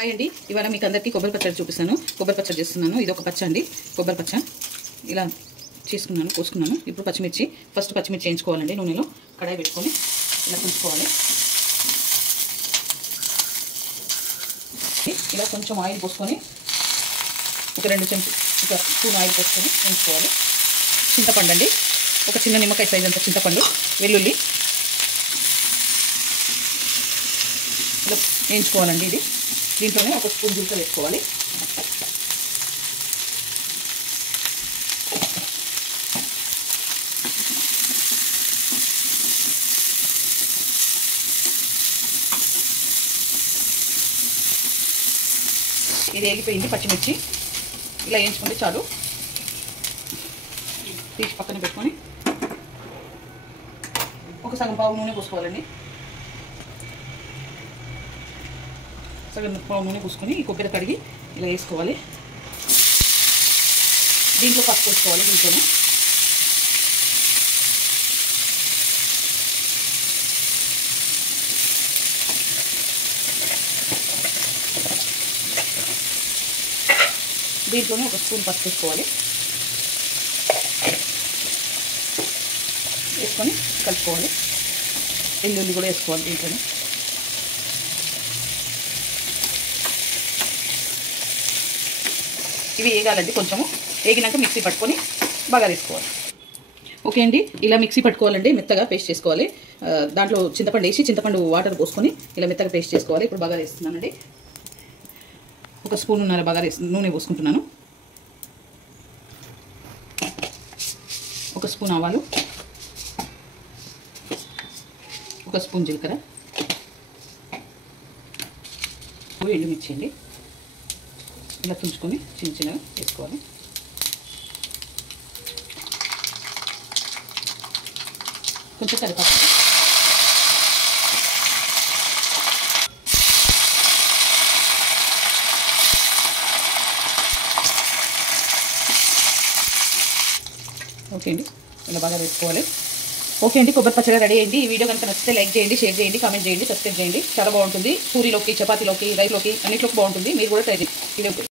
Hi అండి, ఇవాళ మీకు అందరికీ కొబ్బరి పచ్చడి చూపిస్తాను. కొబ్బరి పచ్చడి చేస్తున్నాను. ఇది ఒక పచ్చ అండి, కొబ్బరి పచ్చ. ఇలా చేసుకున్నాను, కోసుకున్నాను. ఇప్పుడు పచ్చిమిర్చి, ఫస్ట్ పచ్చిమిర్చి వేయించుకోవాలండి. నూనెలో కడాయి పెట్టుకొని ఇలా ఉంచుకోవాలి. ఇలా కొంచెం ఆయిల్ పోసుకొని ఒక 2 చెంచాలు, ఒక స్పూన్ ఆయిల్ పోసుకొని వేయించుకోవాలి. చింతపండు అండి, ఒక చిన్న నిమ్మకాయ సైజ్ అంత చింతపండు, వెల్లుల్లి ఇలా వేయించుకోవాలండి. ఇది దీంట్లోనే ఒక స్పూన్ జీలకర్ర వేసుకోవాలి. ఇది వేగిపోయింది. పచ్చిమిర్చి ఇలా వేయించుకుంటే చాలు. తీసి పక్కన పెట్టుకొని ఒక సగం పావు నూనె పోసుకోవాలండి. సగం పావు నూనె పోసుకొని ఈ కొబ్బరి కడిగి ఇలా వేసుకోవాలి. దీంట్లో పసుపు వేసుకోవాలి. దీంట్లోనే ఒక స్పూన్ పసుపు వేసుకోవాలి. వేసుకొని కలుపుకోవాలి. వెల్లుల్లి కూడా వేసుకోవాలి దీంట్లోనే. ఇవి వేగాలండి. కొంచెము వేగినాక మిక్సీ పట్టుకొని బాగా వేసుకోవాలి. ఓకే అండి, ఇలా మిక్సీ పట్టుకోవాలండి. మెత్తగా పేస్ట్ చేసుకోవాలి. దాంట్లో చింతపండు వేసి చింతపండు వాటర్ పోసుకొని ఇలా మెత్తగా పేస్ట్ చేసుకోవాలి. ఇప్పుడు బాగా వేస్తున్నానండి. ఒక స్పూన్ బాగా నూనె పోసుకుంటున్నాను. ఒక స్పూన్ ఆవాలు, ఒక స్పూన్ జీలకర్ర, ఎండుమిర్చి అండి. ఇలా తుంచుకొని చిన్న చిన్నగా వేసుకోవాలి. కొంచెం కరివేపాకు, ఓకే అండి, ఇలా బాగా వేసుకోవాలి. ఓకే అండి, కొబ్బరి పచ్చడి రెడీ అయింది. ఈ వీడియో కనుక నచ్చితే లైక్ చేయండి, షేర్ చేయండి, కామెంట్ చేయండి, సబ్స్క్రైబ్ చేయండి. చాలా బాగుంటుంది. పూరీలోకి, చపాతీలోకి, రైస్లోకి అన్నిట్లోకి బాగుంటుంది. మీరు కూడా ట్రై చేయండి.